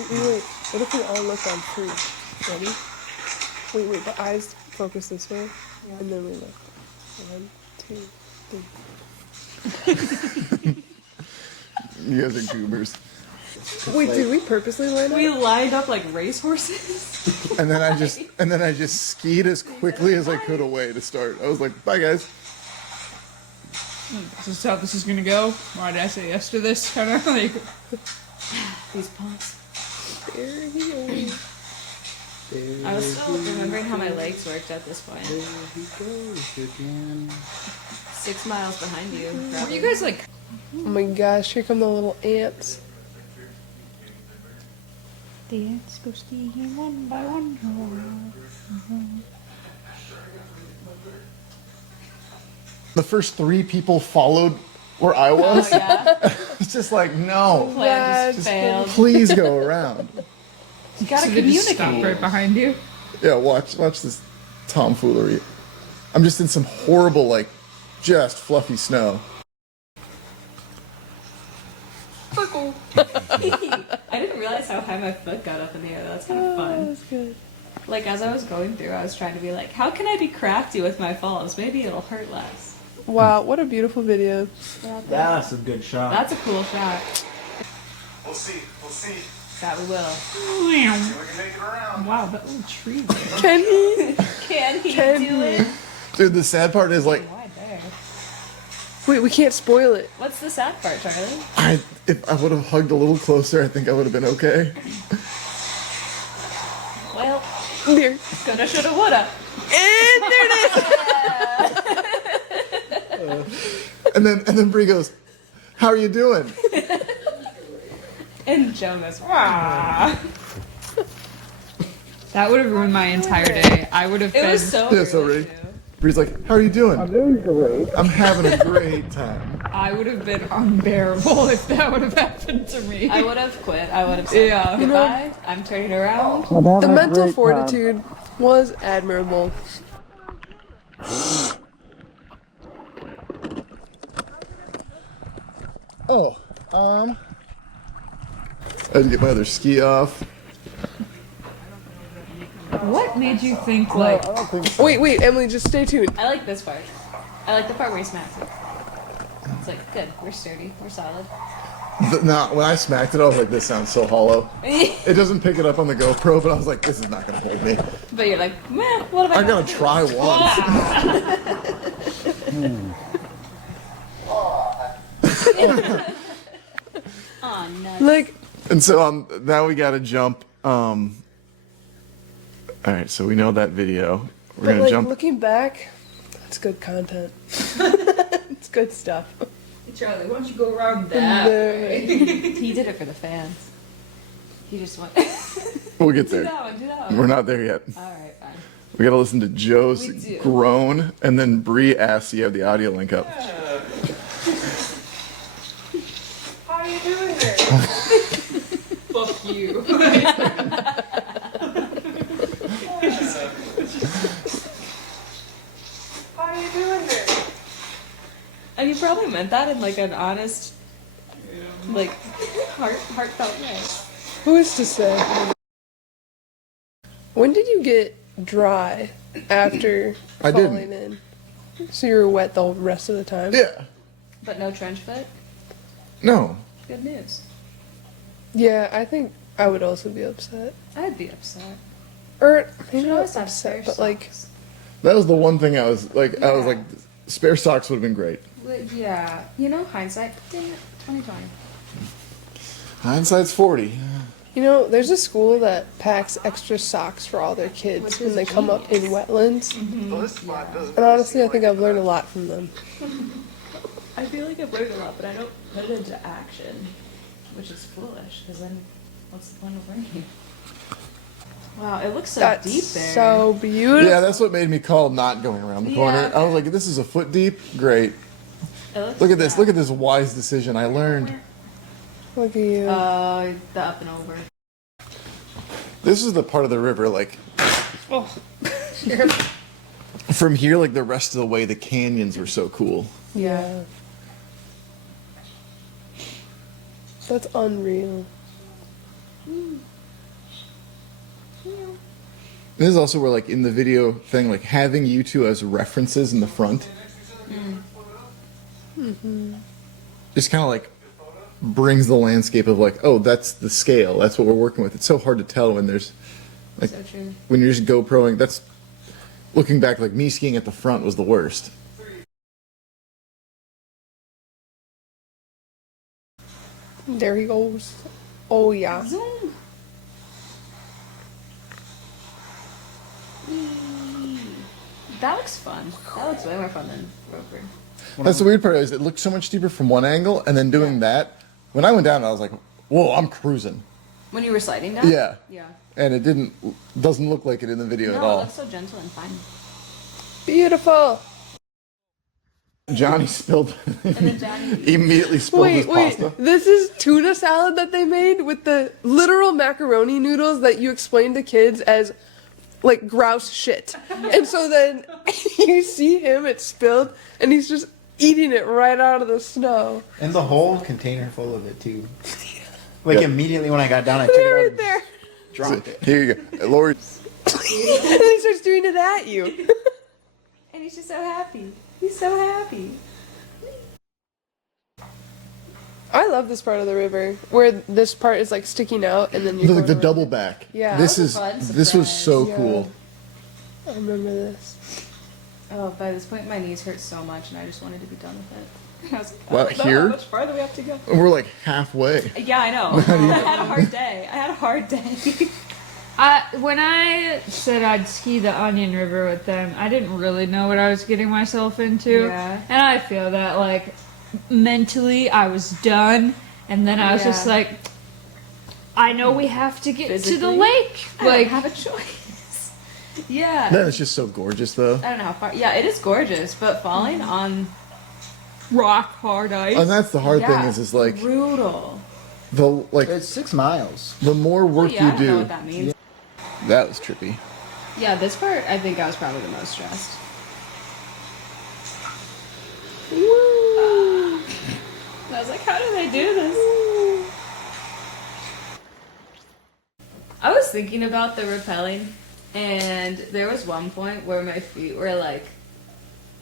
Wait. What if we all look on three? Ready? Wait. The eyes focus this way, and then we look. 1, 2, 3. You guys are goobers. Wait, did we purposely line up? We lined up like racehorses. And then I just skied as quickly as I could away to start. I was like, bye guys. Is this how this is gonna go? Why did I say yes to this? Kind of like These punks. There he is. I was still remembering how my legs worked at this point. There he goes again. 6 miles behind you. were Probably. you guys like Oh my gosh, here come the little ants. the ants go stealing one by one? The first 3 people followed where I was. Oh, yeah. It's just like, no, Plan just That's failed. please go around. You gotta So they just stop communicate. right behind you. Yeah, watch this tomfoolery. I'm just in some horrible, like, just fluffy snow. I didn't realize how high my foot got up in the air. That's kind of fun. That's good. Like, as I was going through, I was trying to be like, how can I be crafty with my falls? Maybe it'll hurt less. Wow, what a beautiful video. That's a good shot. That's a cool shot. We'll see. That we will. See if we can make it around. Wow, that little tree there. Can he? Can he Can do he? it? Dude, the sad part is like, Why there? Wait, we can't spoil it. What's the sad part, Charlie? if I would have hugged a little closer, I think I would have been okay. Well, There. coulda, shoulda, woulda. And there it is. And then Bree goes, "How are you doing?" And Jonas, rah. That would have ruined my entire day. I would have It been was so Yeah, so early, ready? too. Bree's like, "How are you doing?" I'm doing great. I'm having a great time. I would have been unbearable if that would have happened to me. I would have quit. I would have said, Yeah. goodbye. I'm turning around. The mental fortitude was admirable. Oh, I had to get my other ski off. What made you think like Wait, Emily, just stay tuned. I like this part. I like the part where he smacks it. It's like, good, we're sturdy, we're solid. Nah, when I smacked it, I was like, "This sounds so hollow." It doesn't pick it up on the GoPro, but I was like, "This is not gonna hold me." But you're like, meh, what am I I'm gonna try once. Aw, nuts. Like, And so now we gotta jump. All right, so we know that video. We're but gonna like jump. looking back, it's good content. It's good stuff. Charlie, why don't you go around that? There. He did it for the fans. He just went, We'll get do there. that one, do that one. We're not there yet. Alright, fine. We gotta listen to Joe's We do. groan, and then Bree asks you have the audio link up. How are you doing there? Fuck you. How are you doing there? And you probably meant that in like an honest, like, heartfelt way. Who is to say? When did you get dry after I falling didn't. in? So you were wet the rest of the time? Yeah. But no trench foot? No. Good news. Yeah, I think I would also be upset. I'd be upset. Or maybe Should not always have upset, spare but like, socks. That was the one thing I was like. I was Yeah. like, spare socks would have been great. Well, yeah. You know, hindsight, damn it, 2020. Hindsight's 40. you know, there's a school that packs extra socks for all their kids Which when is they come up in genius. wetlands. Well, this spot doesn't And honestly, I think I've learned a lot from them. I feel like I've learned a lot, but I don't put it into action, which is foolish, because then what's the point of learning? Wow, it looks so That's deep there. so beautiful. Yeah, that's what made me call not going around the corner. Yeah. I was like, this is a foot deep. Great. It looks Look at this. bad. Look at this wise decision I learned. Look at you. The up and over. This is the part of the river, like, Oh. from here, like the rest of the way, the canyons were so cool. Yeah. That's unreal. This is also where, like, in the video thing, like, having you two as references in the front just kind of, like, brings the landscape of, like, oh, that's the scale. That's what we're working with. It's so hard to tell when there's, like, So true. when you're just GoProing. That's, looking back, like, me skiing at the front was the worst. There he goes. Oh yeah. Zoom. That looks fun. That looks way more fun than roper. That's the weird part is it looked so much steeper from one angle, and then doing that, when I went down, I was like, whoa, I'm cruising. When you were sliding down? Yeah. Yeah. And it doesn't look like it in the video at No, it all. looks so gentle and fine. Beautiful. Johnny spilled, And then Johnny. immediately spilled his pasta. This is tuna salad that they made with the literal macaroni noodles that you explain to kids as like grouse shit. And so then you see him, it's spilled, and he's just eating it right out of the snow. And the whole container full of it too. Like Yep. immediately when I got down, I took it out Right and there. dropped it. Here you go. Lori. And he starts doing it at you. And he's just so happy. He's so happy. I love this part of the river where this part is like sticking out and then you're Like the going around double it. back. Yeah. This That was is a fun this was surprise. so Yeah. cool. I remember this. Oh, by this point, my knees hurt so much, and I just wanted to be done with it. I was like, Well, no, here? how much farther we have to go? We're like halfway. Yeah, I know. I had a hard day. When I said I'd ski the Onion River with them, I didn't really know what I was getting myself into. Yeah. And I feel that, like, mentally I was done. And then I was just Yeah. like, I know we have to get to the Physically? lake. I don't Like, have a choice. Yeah. That is just so gorgeous, though. I don't know how far. Yeah, it is gorgeous, but falling on rock hard ice. And that's the hard yeah, thing is like brutal. It's 6 miles. the more work Yeah, I you don't know do. what that means. That was trippy. Yeah, this part I think I was probably the most stressed. I was like, how do they do this? I was thinking about the rappelling, and there was one point where my feet were like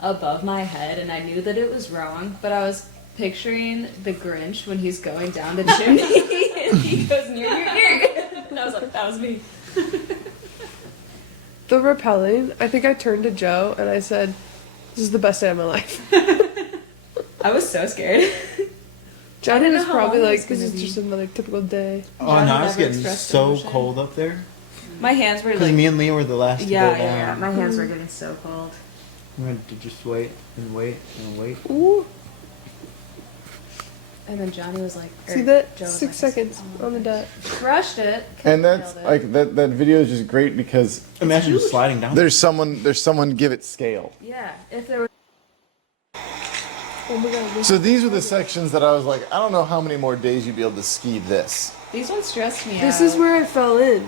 above my head, and I knew that it was wrong, but I was picturing the Grinch when he's going down the chimney, and he goes near your ear. And I was like, that was me. The rappelling, I think I turned to Joe and I said, this is the best day of my life. I was so scared. Johnny didn't was know how probably long it like, was this gonna is be. just another typical day. Oh, Johnny no, I was never getting expressed so emotion. cold up there. My hands were Because like, me and Lee were the last to yeah, go down. my hands were getting so cold. We had to just wait and wait and wait. Ooh, And then Johnny was like, see or that? Joe was 6 like, seconds "Oh, on the dot. crushed it. And that's Nailed it. like that video is just great because Imagine just sliding down. there's someone give it scale. Yeah, if there was. Oh my god. This So these were the sections that I was like, I don't know how many more days you'd be able to ski this. These ones stressed me out. This is where I fell in.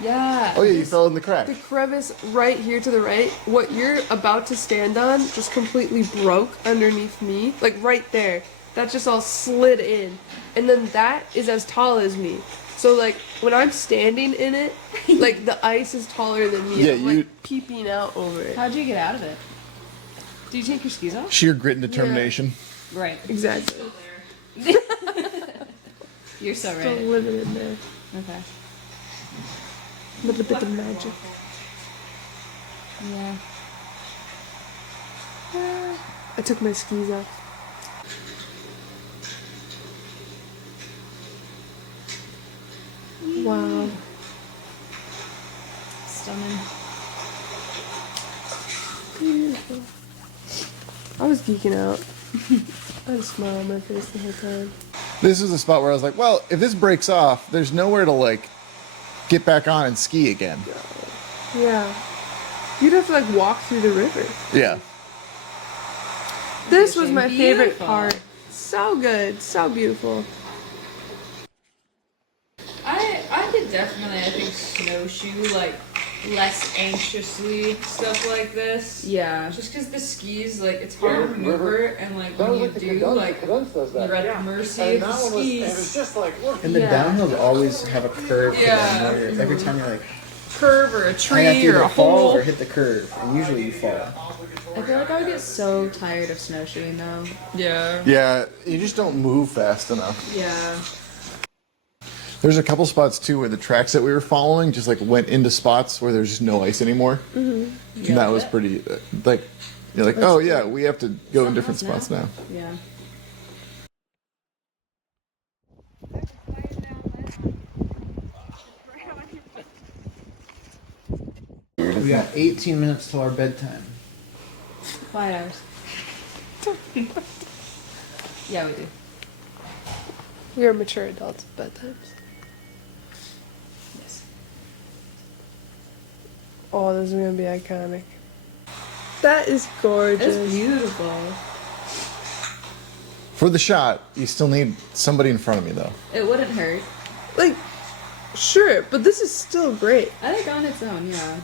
Yeah. Oh yeah, you fell in the crack. The crevice right here to the right, what you're about to stand on just completely broke underneath me. Like right there. That just all slid in. And then that is as tall as me. So like when I'm standing in it, like the ice is taller than me. Yeah, I'm you- like peeping out over it. How'd you get out of it? Did you take your skis off? Sheer grit and determination. Right. Exactly. You're so Still right. living in there. Okay. A little bit of magic. Yeah. I took my skis off. Wow. Stunning. Beautiful. I was geeking out. I had a smile on my face the whole time. This was a spot where I was like, well, if this breaks off, there's nowhere to like get back on and ski again. Yeah. You'd have to like walk through the river. Yeah. This was my Beautiful. favorite part. So good. So beautiful. I could definitely, I think, snowshoe, like, less anxiously, stuff like this. Yeah. Just because the skis, like, it's hard to maneuver, and, like, when you do, like, you're at the mercy of the skis. And the downhills always have a curve to Yeah. them where every time you're like, curve or a I have to tree or either a fall hole. or hit the curve, and usually you fall. I feel like I would get so tired of snowshoeing though. Yeah. Yeah, you just don't move fast enough. Yeah. There's a couple spots too where the tracks that we were following just like went into spots where there's just no ice anymore. And that was pretty like you're like, oh yeah, we have to go in different spots now. Yeah. We got 18 minutes till our bedtime. 5 hours. Yeah, we do. We are mature adults at bedtimes. Yes. Oh, this is gonna be iconic. That is gorgeous. It's beautiful. For the shot, you still need somebody in front of me though. It wouldn't hurt. Like, sure, but this is still great. I think on its own, yeah.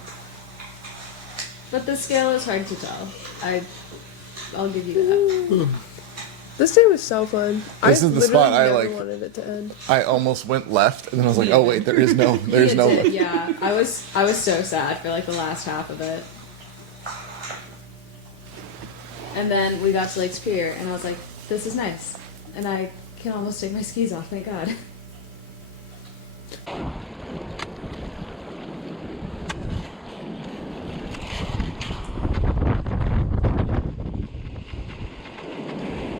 But the scale is hard to tell. I'll give you that. This day was so fun. This is the spot I never like. wanted it to end. I almost went left, and then I was like, oh wait, there's no You did, left. yeah. I was so sad for like the last half of it. And then we got to Lakes Pier, and I was like, this is nice. And I can almost take my skis off, thank God.